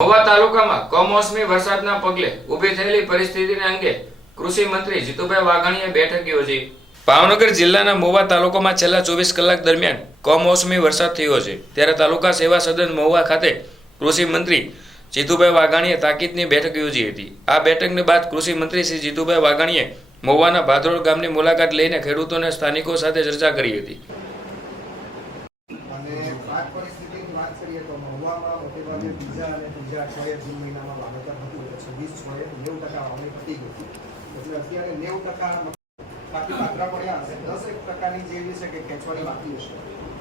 મહુવા તાલુકામાં કમોસમી વરસાદના પગલે ઊભી થયેલી પરિસ્થિતિને અંગે કૃષિ મંત્રી જીતુભાઈ વાઘાણીએ બેઠક યોજી. ભાવનગર જિલ્લાના મહુવા તાલુકામાં છેલ્લા ચોવીસ કલાક દરમિયાન કમોસમી વરસાદ થયો છે. ત્યારે તાલુકા સેવા સદન મહુવા ખાતે કૃષિ મંત્રી જીતુભાઈ વાઘાણીએ તાકીદની બેઠક યોજી હતી. આ બેઠકને બાદ કૃષિ મંત્રી શ્રી જીતુભાઈ વાઘાણીએ મહુવાના ભાદરોળ ગામની મુલાકાત લઈને ખેડૂતોને સ્થાનિકો સાથે ચર્ચા કરી હતી અને પાક પરિસ્થિતિની વાત કરીએ તો મહુવામાં બીજા અને ત્રીજા અઠવાડિયે જૂન મહિનામાં વાવેતર હતું એટલે છવ્વીસ છ એ નેવું ટકા વાવણી પતી ગઈ એટલે અત્યારે નેવું ટકા બાકી પાત્રા પડ્યા હશે દસ એક ટકાની જે એવી છે કે ખેંચવાની બાકી હશે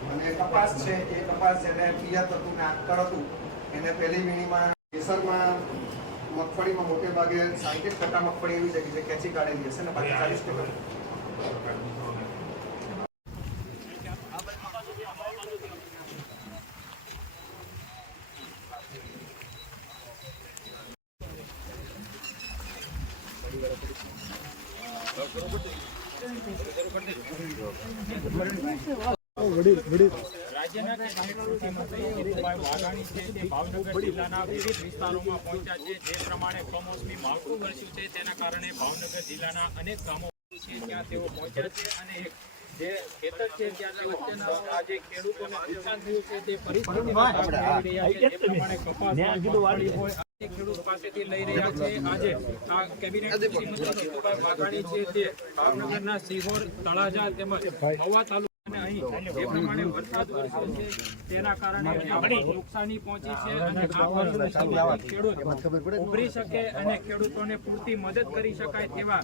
અને કપાસ છે એ કપાસ જેને પિયત હતું ને આકર હતું એને પહેલી વીણીમાં કેસરમાં મગફળીમાં મોટે ભાગે સાહીઠ ટકા મગફળી એવી છે કે જે ખેંચી કાઢેલી હશે ને બાકી ચાલીસ ટકા રાજ્યના ભાવનગર જિલ્લાના વિવિધ વિસ્તારોમાં પહોંચ્યા છે જે પ્રમાણે કમોસમી માવઠું વરસ્યું છે તેના કારણે ભાવનગર જિલ્લાના અનેક ગામો છે ત્યાં તેઓ પહોંચ્યા છે અને એક જે ખેતર છે ત્યાં તેઓ આ જે ખેડૂતોને નુકસાન થયું છે તે પરિસ્થિતિનો રહ્યા છે જે પ્રમાણે કપાસ હોય, મગફળી હોય આ ખેડૂત પાસેથી લઈ રહ્યા છે. આજે આ કેબિનેટ કૃષિ વાઘાણી છે તે ભાવનગરના સિહોર તળાજા તેમજ મહુવા તાલુકા અહીં જે પ્રમાણે વરસાદ વરસ્યો છે તેના કારણે નુકસાની પહોંચી છે અને આ પરિસ્થિતિમાંથી ખેડૂત ઉભરી શકે અને ખેડૂતોને પૂરતી મદદ કરી શકાય તેવા